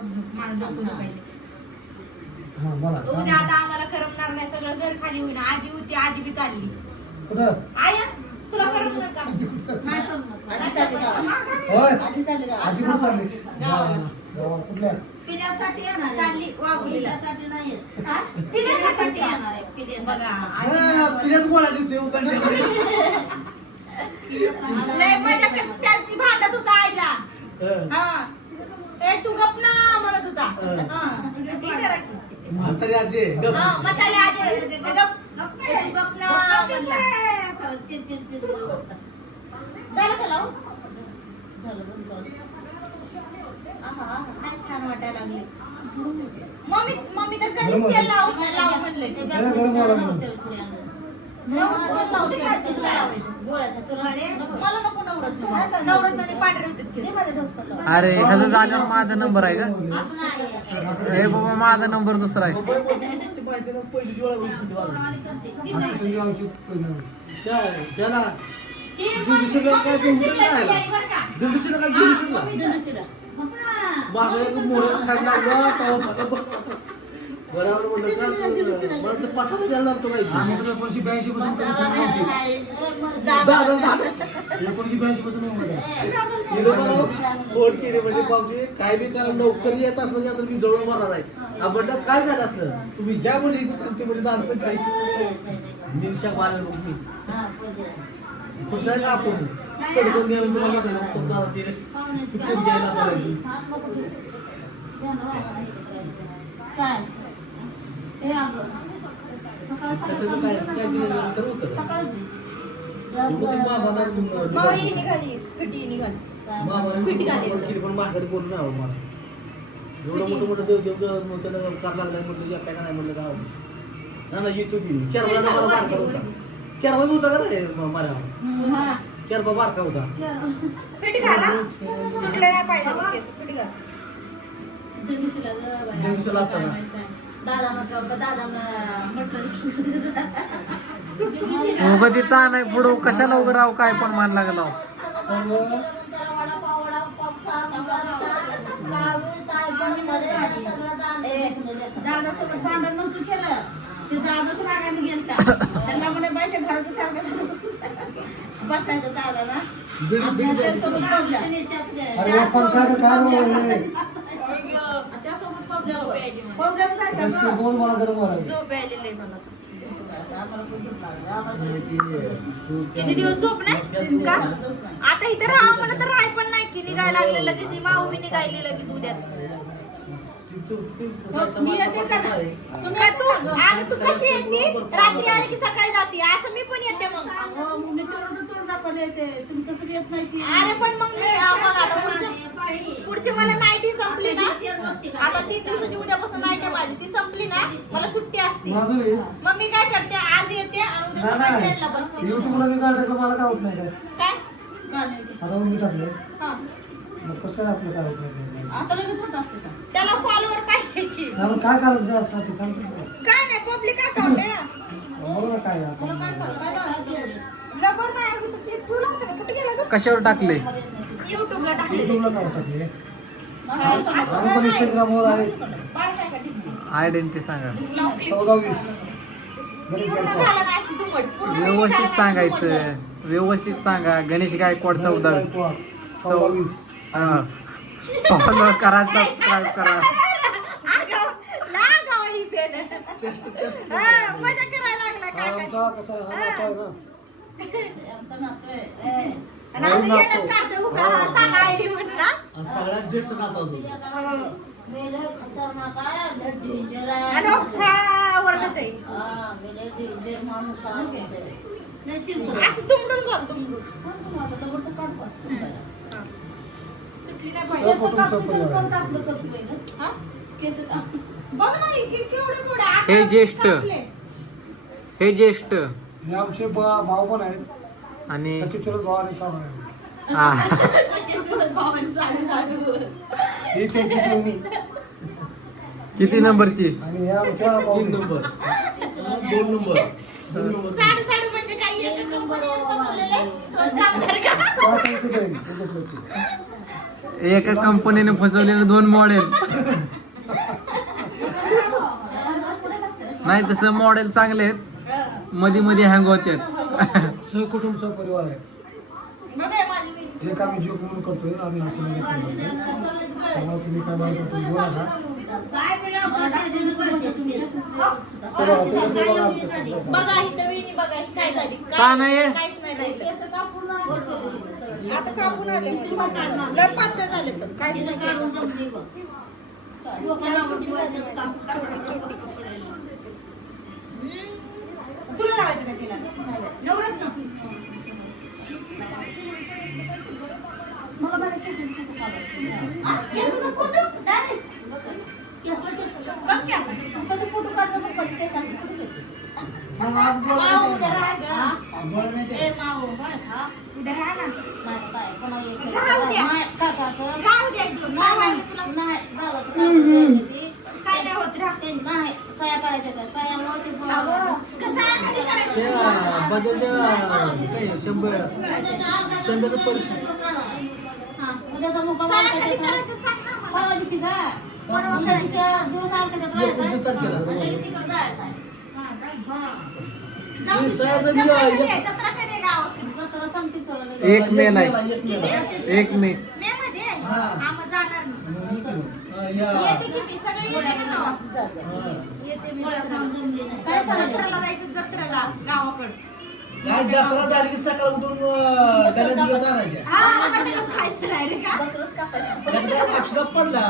माझं डोकं दुखायलंय. हा बोला उद्या आता आम्हाला करमणार नाही सगळं घर खाली होईना आजी होती आजी बी चालली कुठं आया तुला करमणार का आजी कुठं? नाही करमत. आधी चालली गावाला. होय आधी चालली गावाला. आजी कुठं चालली गावाला. गावाला. कुठल्या पिण्यासाठी येणार आहे. चालली वाघोलीला. पिण्यासाठी नाही येत. हा? पिण्यासाठी येणार आहे, पिण्यासाठी. बघा हा, आजी पिण्याच गोळा देते उकडे लय मजा कर त्याची भांडत होता आईला हा ए तू गप ना म्हणत होता हा विचारा की. म्हातारी आजी. गप. हा म्हातारी आजी ए, गप ए, तू गप ना. झालं का लावून? झालं, बंद कर. आहा, आहा, काय छान वाटायला लागले मम्मी मम्मी तर कधीच तेल लावत नाही लाव म्हणले. नवरत्न लावते लावायचं. मला नको नवरत्न पांढरे होते. अरे ह्याचं झाल्यावर माझा नंबर आहे का. हे बाबा माझा नंबर दुसरा आहे. त्याला काय खायला लागला, तेव्हा बरोबर का, मला तर पसारा काही. ब्याऐंशी पासून दादा. ब्याऐंशी फोन केले म्हणजे काय बी करा लवकर येत असलं आता मी जवळ मारणार आहे. हा म्हणलं काय झालं असलं? तुम्ही या म्हणजे इथं सांगते म्हणजे दादा काय? निरीक्षक मारलं मग मी हा. कुठं का आपण? सडकून गेलं तुम्हाला दादा. काय हे अगं. सकाळ? सकाळ निघाली फिटी निघाली. घाली. पण माघारी बोलू नाही मला. एवढं मोठं मोठं देव देव त्याला कार लागलाय म्हटलं येताय का नाही म्हटलं का ना ना येतो की. मला बारका होता. केरळा होता का रे मला हा. केरबा बारका होता. फिट घाला. सुटले नाही पाहिजे केस. फिट घाल. दिवशीला उगं तिथं नाही पुढं कशाला उभं राहू काय पण मान लागला बसायचं जास्त ना. बोल मला गरम व्हायला झोप यायलेली आहे मला आम्हाला पण झोप लागली. आम्हाला किती दिवस झोप नाही का आता इथे राहा मला तर राहाय पण नाही की निघायला लागले लगेच ही माऊ बी निघायली लगेच उद्याच काय तू अगं तू कशी येते रात्री आली की सकाळी जाते असं मी पण येते मग अरे पण तेवढं तेवढं दाखवलं येते. तुमचं सगळं येत नाही की अरे पण मग मी आ, मग आता पुढच्या पुढची मला नाईट ही संपली ना आता तीन दिवसाची उद्यापासून नाईट आहे माझी? ती संपली ना? मला सुट्टी असते. मग मी काय करते? आज येते आणि उद्या नाही, सकाळी नाही. ट्रेनला बसते युट्यूबला मी मला काय होत नाही काय. आता मग मी टाकले. हा. मग कसं काय आपलं काय होत नाही आता लगेच होत असते का? त्याला फॉलोअर पाहिजे की. मग काय करायचं यासाठी? सांगतो ना. काय नाही पब्लिक अकाउंट आहे ना. बघ ना काय आपण. नाही. कुठे गेला? कशावर टाकले? युट्यूबला टाकले ते. युट्यूबला काय टाकले. आम्ही पण नाही. इंस्टाग्रामवर आहे? आयडेंटिटी सांगा Display clip. चौदा वीस गणेश पूर्ण गायकवाड. घाला ना अशी दुमट. पूर्ण नाही व्यवस्थित सांगायचं. व्यवस्थित सांगा गणेश गायकवाड चौदा गायकवाड. चौदा वीस फॉलो करा सबस्क्राईब करा अगं, लाग अहो ही पेन. हा, मजा करायला लागला काय काय. आमचा कसा हा नातो आहे ना नातू. आणि सगळ्यात ज्येष्ठ नातो हा हा. असं घाल. हा. नाही? हा? हे केवढे केवढे हे ज्येष्ठ. हे ज्येष्ठ हे आमचे बा- भाऊ पण आहेत आणि सखी चुलत हा. ही त्यांची किती नंबरची? आणि हे आमच्या तीन भाऊ नंबर. दोन नंबर. दोन नंबर. साडू साडू म्हणजे काही एका कंपनीने बसवलेले दोन कामगार का? त्यांची बहीण त्याच्यातलं. ती. एका कंपनीने फसवलेले दोन मॉडेल नाही तसं मॉडेल चांगले आहेत. मध्ये मध्ये हँग होतात सहकुटुंब सहपरिवार आहे. बघा हे माझी मी एक आम्ही जोक म्हणून करतोय आम्ही असं नाही करतो. त्यामुळे तुम्ही काय माहिती तुम्ही बोला ना तो बघा, तो- तो बघा आमच्यासमोर. बघा. ही नवीन बघा ही काय झाली का नाही? काहीच नाही राहिलं आता कापून आले. लय पातळ झाले तर. काहीच नाही केलं. हम्म. तुला लावायचं का तिला नवरत्न हा, केसाचा फोटो? Direct. बघ क्या. मग आज बोला माऊ, नाही उद्या ते. राहा गं. बोला नाही ते. ए, माऊ, हा? उद्या राहा ना. राहू द्या. काकाचं राहू द्या एक दिवस. काय माहिती तुला? नाही झालं होतं? नाही नाही सया करायच्या त्या सयामुळे ते कसं कधी करायचं? बजाजच्या शंभर शंभर रुपये हा. उद्याचा मुक्काम काय आमच्या कधी इथं. करायचं सांग ना मला. परवा दिवशी का परवा परवा दिवशी दिवस आरकाच्यात राहायचं एकोणतीस तारखेला. आणि लगेच तिकडे जायचं आहे. जाऊ दे. सह्याचं जत्रा लिहा, कधी एक- आहे? जत्रा कधी आहे गावात? जत्रा सांगते तुला लगेच. एक मे आहे. एक मे मे मध्ये? हा. हा, मग जत्रेला जायचं जत्रेला गावाकडं काय जत्रा झाली की सकाळ उठून हा मटणच खायचं डायरेक्ट अक्षरात पडला.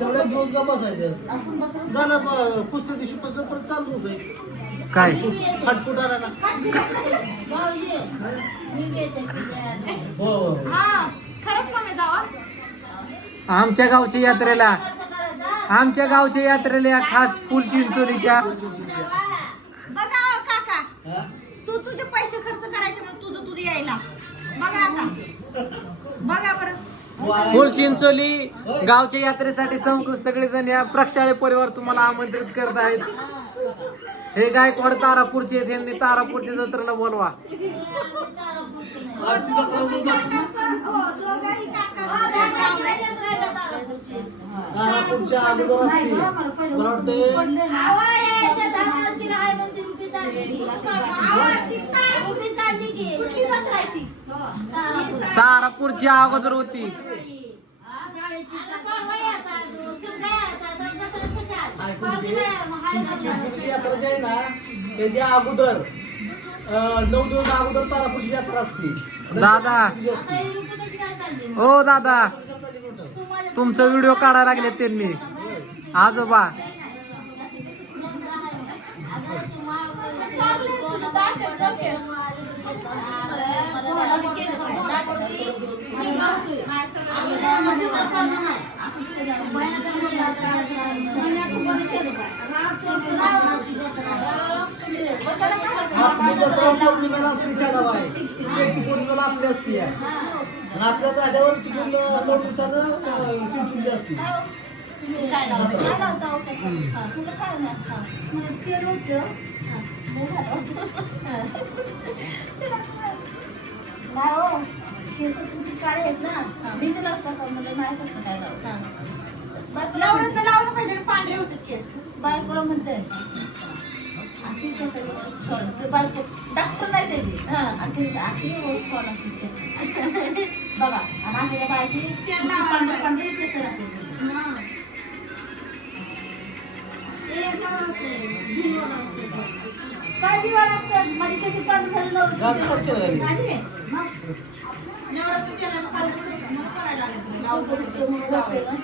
तेवढ्या दिवस का बसायचं. आपण बकरच झालं प- पुस्तक दिवशी पुस्तक परत चालू होतंय. काय? फटफुट आला ना भाऊजी, मी बी येते तुझ्या. हो. हो. हा खरंच जावा. आमच्या गावच्या यात्रेला. आमच्या गावच्या यात्रेला खास फुल चिंचोलीच्या. बघा हो, काका. तू तुझे पैसे खर्च करायचे मग तुझं तुझं यायला. बघा आता. बघा बरं. फुल चिंचोली गावच्या यात्रेसाठी सं- सगळेजण या प्रक्षाळे परिवार तुम्हाला आमंत्रित करत आहेत. हे गायकवाड तारापूरचे आहेत. यांनी तारापूरच्या जत्रेला बोलवा. तारापूरच्या अगोदर असते मला वाटतं तारापूरची अगोदर होती. त्याच्या अगोदर नऊ दिवस अगोदर तारापूरची यात्रा असते दादा. हो दादा. तुमचा व्हिडिओ काढायला लागले त्यांनी. आजोबा. आपली जत्रा पौर्णिमेला असते चढाव आहे चैत्र पौर्णिमेला आपली असते आणि आपल्या जागेवर तिकडून नऊ दिवसानं चिंचोली असते. नवरत्न लावलं पाहिजे पांढरे होते केस बायकोला म्हणते अशी केस बायको डॉक्टर नाही त्याची अशी अशी फोन असते बघा आणि आपल्या बायची पांढरे पांढरे केस राहते काय दिवाळ असतात माझी कशी पांढरी झाली जास्त केल्यानं काय ना